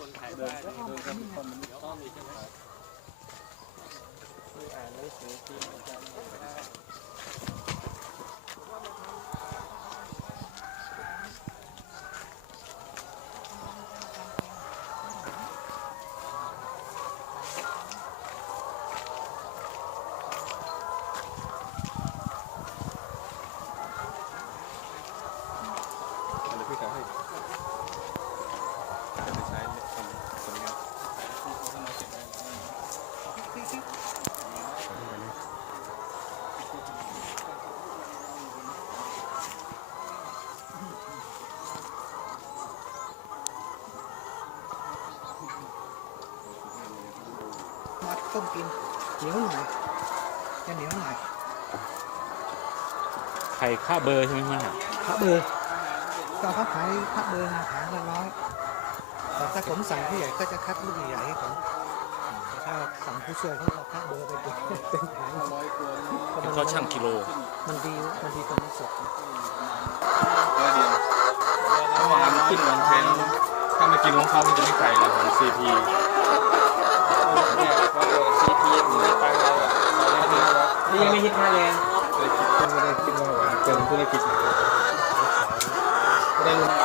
เดินเดินกันคนมันต้องมีใช่ไหมคืออ่านหนังสือที่อาจารย์บอกได้ อะไรพี่ขายให้จะไปใช้ในคนคนงาน ที่เขาทำมาเสร็จแล้ว มา ต้มกินเหนียวหน่อยจะเหนียวหน่อยไข่ข้าวเบอร์ใช่ไหมครับพระเบอร์ก็เขาขายพระเบอร์นะแผงละร้อยแต่ถ้าผมสั่งผู้ใหญ่ก็จะคัดลูกใหญ่ให้ผมแต่ถ้าสั่งผู้ช่วยเขาก็พระเบอร์ไปเป็นเป็นแผงร้อยตัวนี้แล้วเขาช่างกิโล มันดีมันดีตรงนี้สดร้อยเดียวระหว่างมันขึ้นวันเทรนถ้ามากินของเขามันจะไม่ไข่แล้วของซีพี เนี่ยพอซีพีเหมือนตังเราอะเราได้เงินแล้วนี่ ยังไม่คิดค่าแรงเลยคิดก็ไม่ได้คิดว่าเป็นธุรกิจก็ได้รู้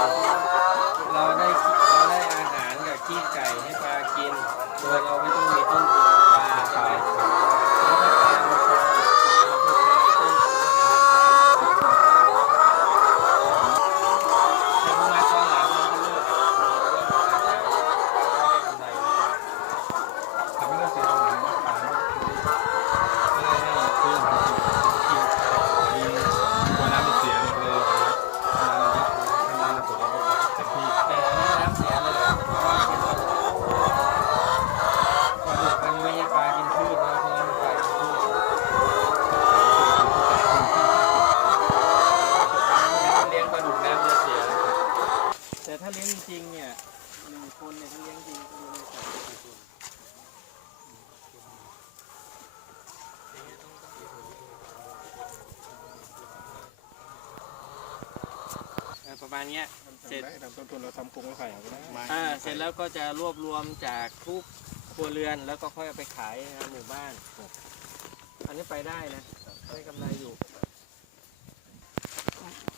ถ้าเลี้ยงจริงๆเนี่ยหนึ่งคนเนี่ยถ้าเลี้ยงจริงก็เลี้ยงได้สามสี่ตัวเออประมาณเนี้ยเสร็จ ทำต้นทุนเราทำกรงไม้ไผ่เอาก็ได้อ่าเสร็จแล้วก็จะรวบรวมจากทุกครัวเรือนแล้วก็ค่อยเอาไปขายในหมู่บ้าน อันนี้ไปได้นะได้กำไรอยู่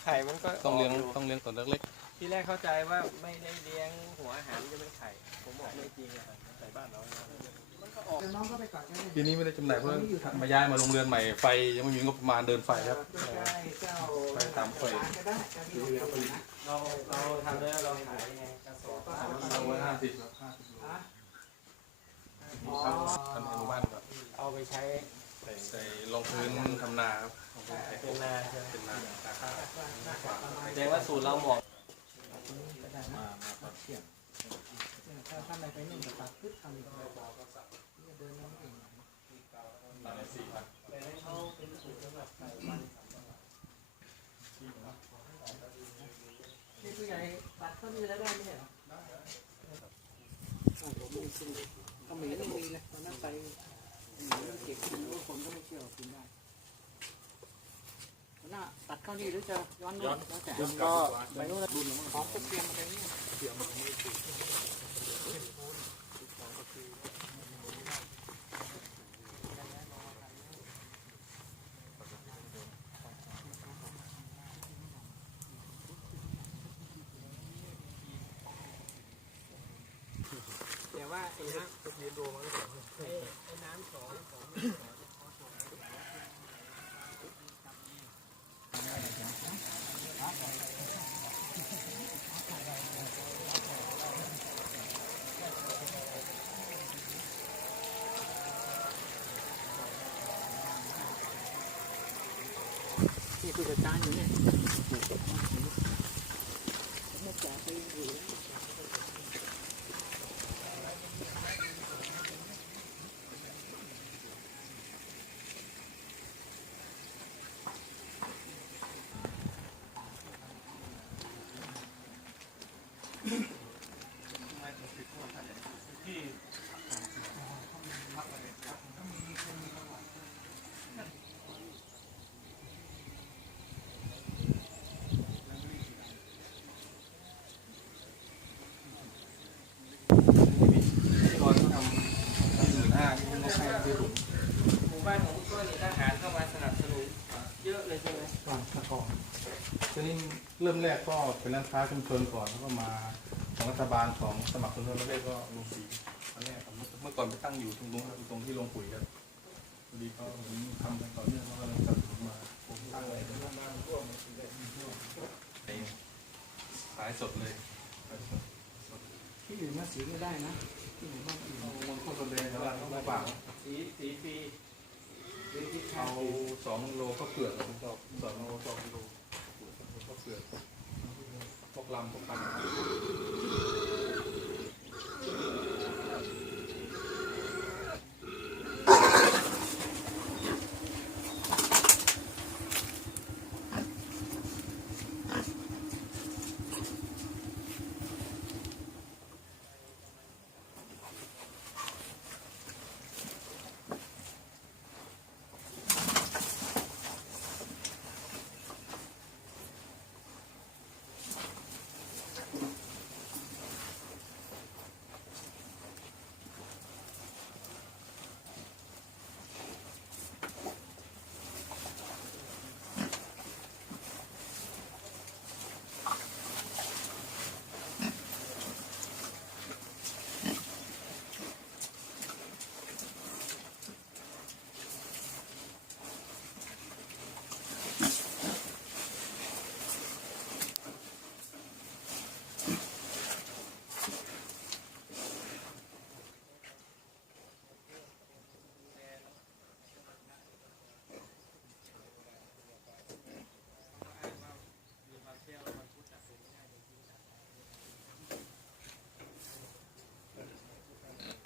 ไข่มันก็ต้องเลี้ยงกยู่ต้องเลี้ยงตัวเล็ก ที่แรกเข้าใจว่าไม่ได้เลี้ยงหัวอาหารจะเป็นไข่ ผมบอกไม่จริงอะใส่บ้านเราเดี๋ยวน้องก็ไปก่อนก็ได้ๆปีนี้ไม่ได้จำหน่ายเพราะมาย้ายมาโรงเรือนใหม่ไฟยังไม่มีงบประมาณเดินไฟครับได้เจ้าไปตามไฟก็ได้จะมีโอกาสนะเราเราทำได้เราขายยังไงกระสอบก็หาสองร้อยห้าสิบครับห้าสิบโลฮะมีครับทำในหมู่บ้านครับเอาไปใช้ใส่ใส่รองพื้นทำนาครับรองพื้นไถเป็นนาใช่ไหมเป็นนาตาข้าวแสดงว่าสูตรเราเหมาะก็ ได้นะถ้าท่านใดไปนึ่งกับตัดปึ๊บทำอีกเลยเดินน้ำเองตาในสี่พันนี่ผู้ใหญ่ตัดต้นนี้แล้วได้ไหมเนี่ยก็หมีไม่มีเลยตอนนั้นไปเก็บกินว่าผมก็ไม่เชื่อกินได้ น้างนี้หรือจะย้อนย้อนแล้วแต่ก็ไปนู่นแล้วหอมกระเทียมอะไรเนี่ยแต่ว่าไอ้น้ำไอ้ไอ้น้ำสองของ ด้วยนี่ทหารเข้ามาสนับสนุนเยอะเลยใช่ไหมก่อนมาก่อนทีนี้เริ่มแรกก็เป็นร้านค้าชุมชนก่อนแล้วก็มาของรัฐบาลของสมัครคนรุ่นแรกก็ลงสีตอนแรกครับเมื่อก่อนไปตั้งอยู่ตรงนู้นครับตรงที่ลงปุ๋ยกันพอดีก็เหมือนทำกันต่อเนื่องแล้วก็เลยกลับมาผมตั้งเลยขายสดเลยขายสดที่อื่นมาสีไม่ได้นะที่หมู่บ้านอื่นเอามนโคตรเลยแล้วก็มาฝาสีสีฟรี เอาสองโลก็เปลือกผมชอบสองโลสองโลก็เปลือกพวกลำพวกพัน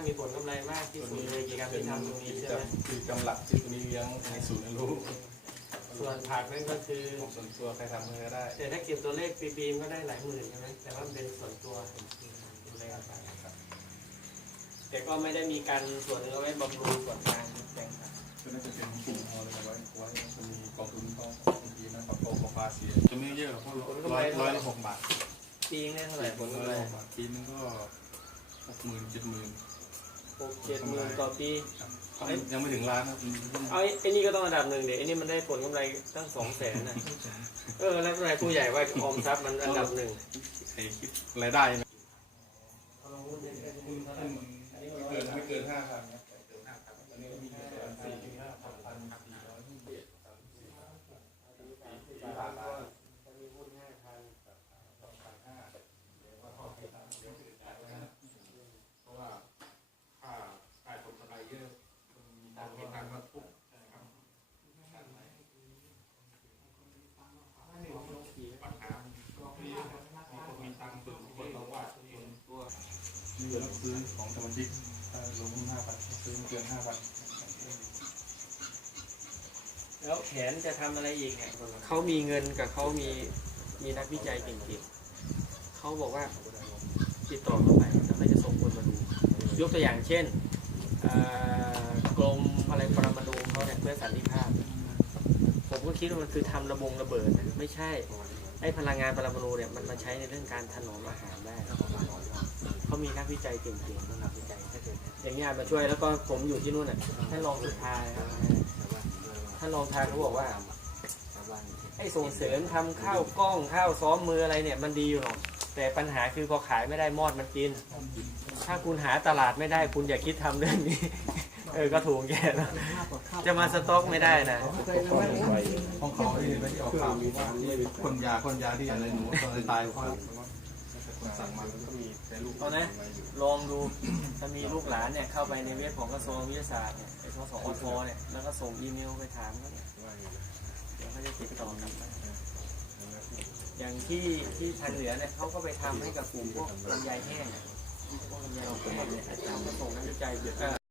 มีผลกำไรมากที่สุดเลยกิจกรรมที่ทำตรงนี้กิจใช่กรรไหมมกิจกรรมหลักที่ตัวนี้เลี้ยงในศูนย์เรียนรู้ส่วนผักนั่นก็คือของส่วนตัวใครทำอะไรก็ได้ แต่ถ้าเก็บตัวเลขปีๆมันก็ได้หลายหมื่นใช่ไหมแต่ว่ามันเป็นส่วนตัวดูแลกันไปแต่ก็ไม่ได้มีการส่วนหนึงเอาไว้บำรุงส่วนกลางแต่งผักก็น่าจะเป็นกลุ่มเอาเลยไว้ไว้จะมีกองทุนเขาบางทีนะปรับโตของปลาเสียจะไม่เยอะเพราะร้อยร้อยละหกบาทปีนึงได้เท่าไหร่ผลกำไรร้อยละหกบาทปีนึงก็หกหมื่นเจ็ดหมื่น หกเจ็ดหมื่นต่อปี ยังไม่ถึงล้านนะเอาไอ้ไอ้นี่ก็ต้องระดับหนึ่งเดี๋ยวไอ้นี่มันได้ผลกำไรตั้งสองแสนนะเออแล้วทำไมผู้ใหญ่ว่าออมทรัพย์มันอันดับหนึ่ง ไอ้คิดรายได้นะเกินไม่เกินห้าพันนะเกินห้าพันอันนี้ก็มีเกินสี่ห้าพันพันสี่ร้อยสี่บาท มีหุ้นห้าพัน เพราะว่าค่าค่าผลกำไรเยอะมีตังค์มีตังค์ก็ทุก ปัญหาก็มีคนมีตังค์ส่วนคนเราว่าส่วนตัว มีเงินซื้อของสมาชิกถ้าลงทุนห้าพันซื้อเกินห้าพันแล้วแผนจะทำอะไรอีกเนี่ยเขามีเงินกับเขามีมีนักวิจัยเก่งๆเขาบอกว่าติดต่อเข้าไปแล้วเขาจะส่งคนมาดู ยกตัวอย่างเช่นกรมอะไรปรมาณูเขาเนี่ยเพื่อสันติภาพ ผมก็คิดว่ามันคือทำระบงระเบิดนะไม่ใช่ไอ้พลังงานปรมาณูเนี่ยมันมาใช้ในเรื่องการถนอมอาหารได้ เขามีนักวิจัยเก่งๆนักวิจัยถ้าเก่งอย่างนี้มาช่วยแล้วก็ผมอยู่ที่นู่นน่ะท่านรองสุธาครับท่านรองทายเขาบอกว่าให้ส่งเสริมทำข้าวกล้องข้าวซ้อมมืออะไรเนี่ยมันดีอยู่หรอกแต่ปัญหาคือพอขายไม่ได้มอดมันกิน ถ้าคุณหาตลาดไม่ได้คุณอย่าคิดทำเรื่องนี้ เออก็ถูกแกนะจะมาสต็อกไม่ได้นะของเขาที่เห็นไหมที่ออกข่าวมีว่าคนยาคนยาที่อะไรหนูตายเพราะ สั่งมาก็มีแต่ลูกเอานะ ลองดูถ้ามีลูกหลานเนี่ยเข้าไปในเว็บของกระทรวงวิทยาศาสตร์เนี่ยไอ้สสอทเนี่ยแล้วก็ส่งอีเมลไปถามเขาเนี่ยเดี๋ยวเขาจะติดต่อกลับมาอย่างที่ที่ทางเหนือเนี่ยเขาก็ไปทำให้กับกลุ่มพวกลำไยแห้งอะพวกลำไยแห้งเนี่ยอาจารย์ก็ส่งนักวิจัยเยอะ